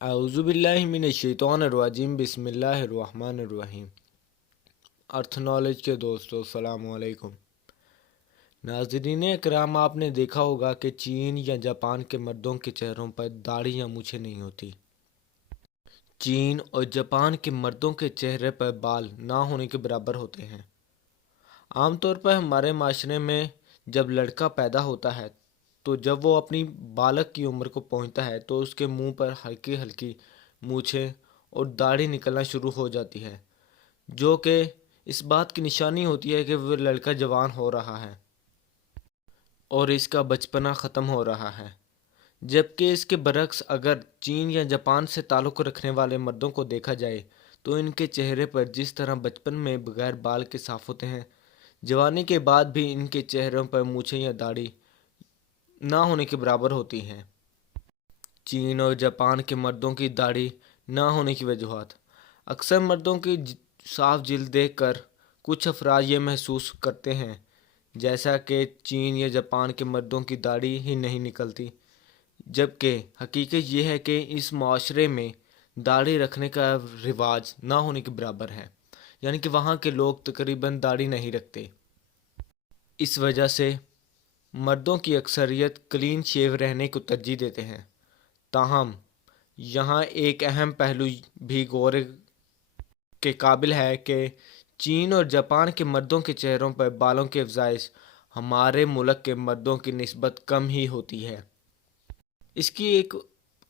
اعوذ باللہ من الشیطان الرجیم، بسم اللہ الرحمن الرحیم۔ ارتھ نالج کے دوستو، السلام علیکم۔ ناظرین اکرام، آپ نے دیکھا ہوگا کہ چین یا جاپان کے مردوں کے چہروں پر داڑھی یا مونچھیں نہیں ہوتی۔ چین اور جاپان کے مردوں کے چہرے پر بال نہ ہونے کے برابر ہوتے ہیں۔ عام طور پر ہمارے معاشرے میں جب لڑکا پیدا ہوتا ہے تو جب وہ اپنی بالغ کی عمر کو پہنچتا ہے تو اس کے منہ پر ہلکی ہلکی مونچھیں اور داڑھی نکلنا شروع ہو جاتی ہے، جو کہ اس بات کی نشانی ہوتی ہے کہ وہ لڑکا جوان ہو رہا ہے اور اس کا بچپنا ختم ہو رہا ہے۔ جبکہ اس کے برعکس اگر چین یا جاپان سے تعلق رکھنے والے مردوں کو دیکھا جائے تو ان کے چہرے پر جس طرح بچپن میں بغیر بال کے صاف ہوتے ہیں، جوانی کے بعد بھی ان کے چہروں پر مونچھیں یا داڑھی نہ ہونے کے برابر ہوتی ہیں۔ چین اور جاپان کے مردوں کی داڑھی نہ ہونے کی وجوہات: اکثر مردوں کی صاف جلد دیکھ کر کچھ افراد یہ محسوس کرتے ہیں جیسا کہ چین یا جاپان کے مردوں کی داڑھی ہی نہیں نکلتی، جبکہ حقیقت یہ ہے کہ اس معاشرے میں داڑھی رکھنے کا رواج نہ ہونے کے برابر ہے، یعنی کہ وہاں کے لوگ تقریباً داڑھی نہیں رکھتے۔ اس وجہ سے مردوں کی اکثریت کلین شیو رہنے کو ترجیح دیتے ہیں۔ تاہم یہاں ایک اہم پہلو بھی غور کے قابل ہے کہ چین اور جاپان کے مردوں کے چہروں پر بالوں کی افزائش ہمارے ملک کے مردوں کی نسبت کم ہی ہوتی ہے۔ اس کی ایک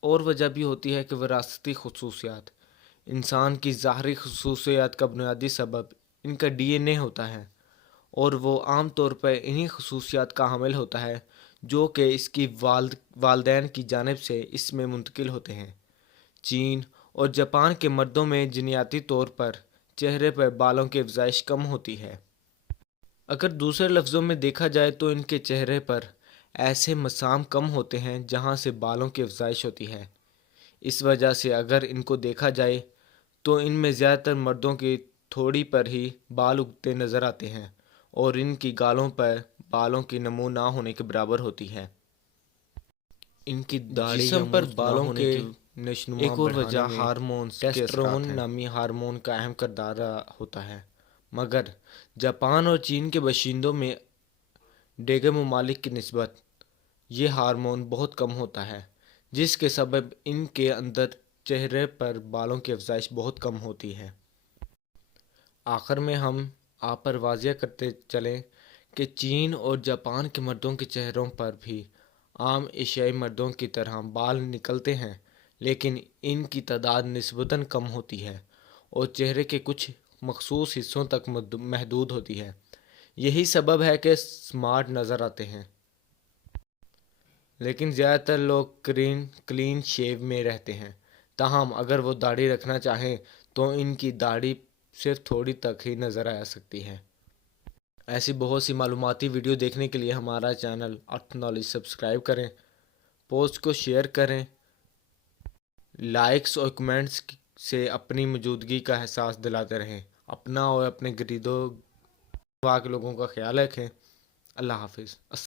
اور وجہ بھی ہوتی ہے کہ وراثتی خصوصیات۔ انسان کی ظاہری خصوصیات کا بنیادی سبب ان کا ڈی این اے ہوتا ہے اور وہ عام طور پر انہی خصوصیات کا حامل ہوتا ہے جو کہ اس کی والدین کی جانب سے اس میں منتقل ہوتے ہیں۔ چین اور جاپان کے مردوں میں جینیاتی طور پر چہرے پر بالوں کی افزائش کم ہوتی ہے۔ اگر دوسرے لفظوں میں دیکھا جائے تو ان کے چہرے پر ایسے مسام کم ہوتے ہیں جہاں سے بالوں کی افزائش ہوتی ہے۔ اس وجہ سے اگر ان کو دیکھا جائے تو ان میں زیادہ تر مردوں کی تھوڑی پر ہی بال اگتے نظر آتے ہیں اور ان کی گالوں پر بالوں کی نمو نہ ہونے کے برابر ہوتی ہے۔ ان کی داڑھی جسم پر بالوں کے نشوونما ایک اور وجہ ہارمونز ٹیسٹوسٹیرون نامی ہارمون کا اہم کردار ہوتا ہے، مگر جاپان اور چین کے باشندوں میں دیگر ممالک کی نسبت یہ ہارمون بہت کم ہوتا ہے، جس کے سبب ان کے اندر چہرے پر بالوں کی افزائش بہت کم ہوتی ہے۔ آخر میں ہم آپ پر واضح کرتے چلیں کہ چین اور جاپان کے مردوں کے چہروں پر بھی عام ایشیائی مردوں کی طرح بال نکلتے ہیں، لیکن ان کی تعداد نسبتاً کم ہوتی ہے اور چہرے کے کچھ مخصوص حصوں تک محدود ہوتی ہے۔ یہی سبب ہے کہ سمارٹ نظر آتے ہیں، لیکن زیادہ تر لوگ کلین شیو میں رہتے ہیں۔ تاہم اگر وہ داڑھی رکھنا چاہیں تو ان کی داڑھی صرف تھوڑی تک ہی نظر آ سکتی ہے۔ ایسی بہت سی معلوماتی ویڈیو دیکھنے کے لیے ہمارا چینل ارتھ نالج سبسکرائب کریں، پوسٹ کو شیئر کریں، لائکس اور کمنٹس سے اپنی موجودگی کا احساس دلاتے رہیں۔ اپنا اور اپنے گھریدو کے لوگوں کا خیال رکھیں۔ اللہ حافظ۔